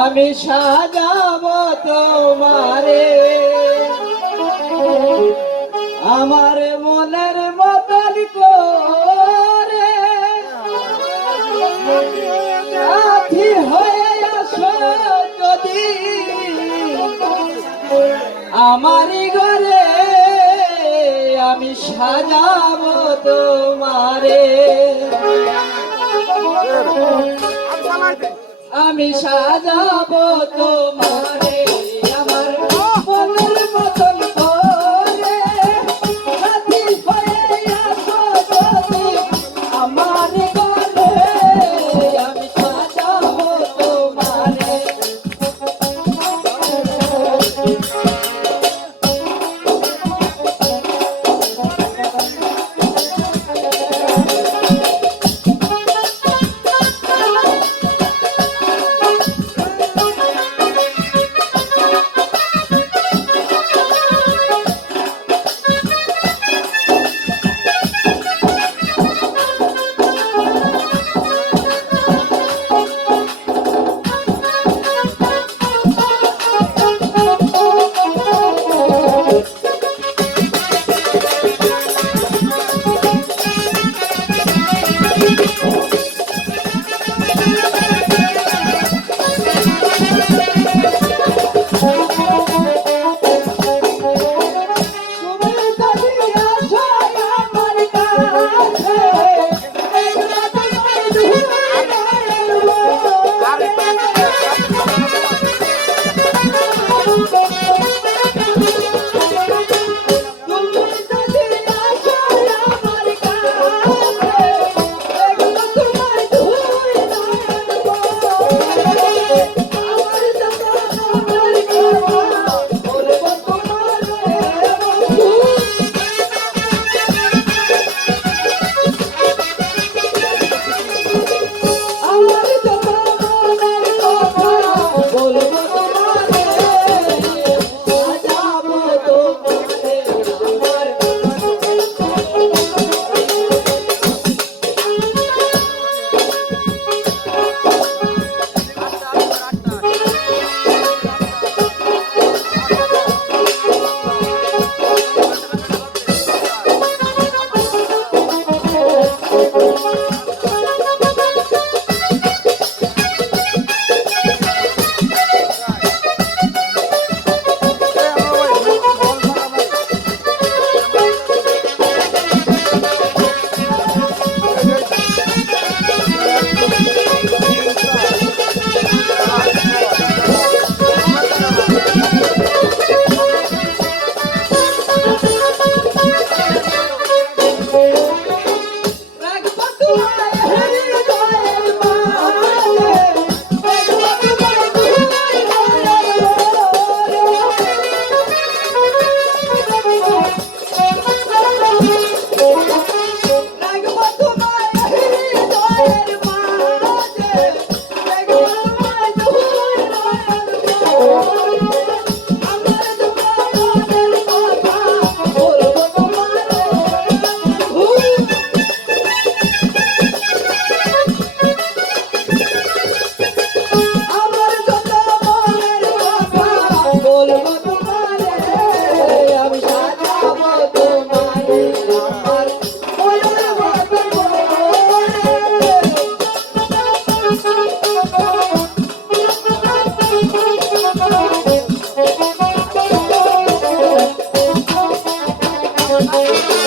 আমি সাজাবো তোমারে। আমার মনের মতন করে। সাথী হয়ে আসো যদি। আমারই ঘরে আমি সাজাব তোমারে। আমি সাজাবো তোমারে।